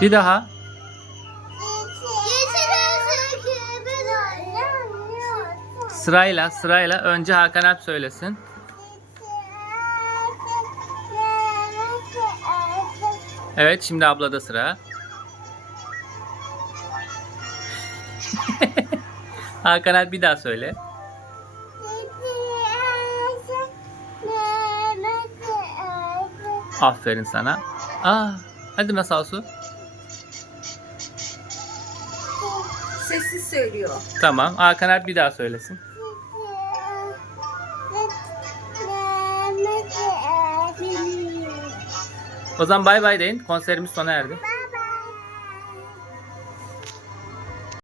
Bir daha. Sırayla sırayla önce Hakan Alp söylesin. Evet şimdi ablada sıra. Hakan Alp bir daha söyle. Aferin sana. Aa, hadi Masal Su. Sessiz söylüyor. Tamam. Hakan Alp bir daha söylesin. O zaman bay bay deyin. Konserimiz sona erdi. Bye.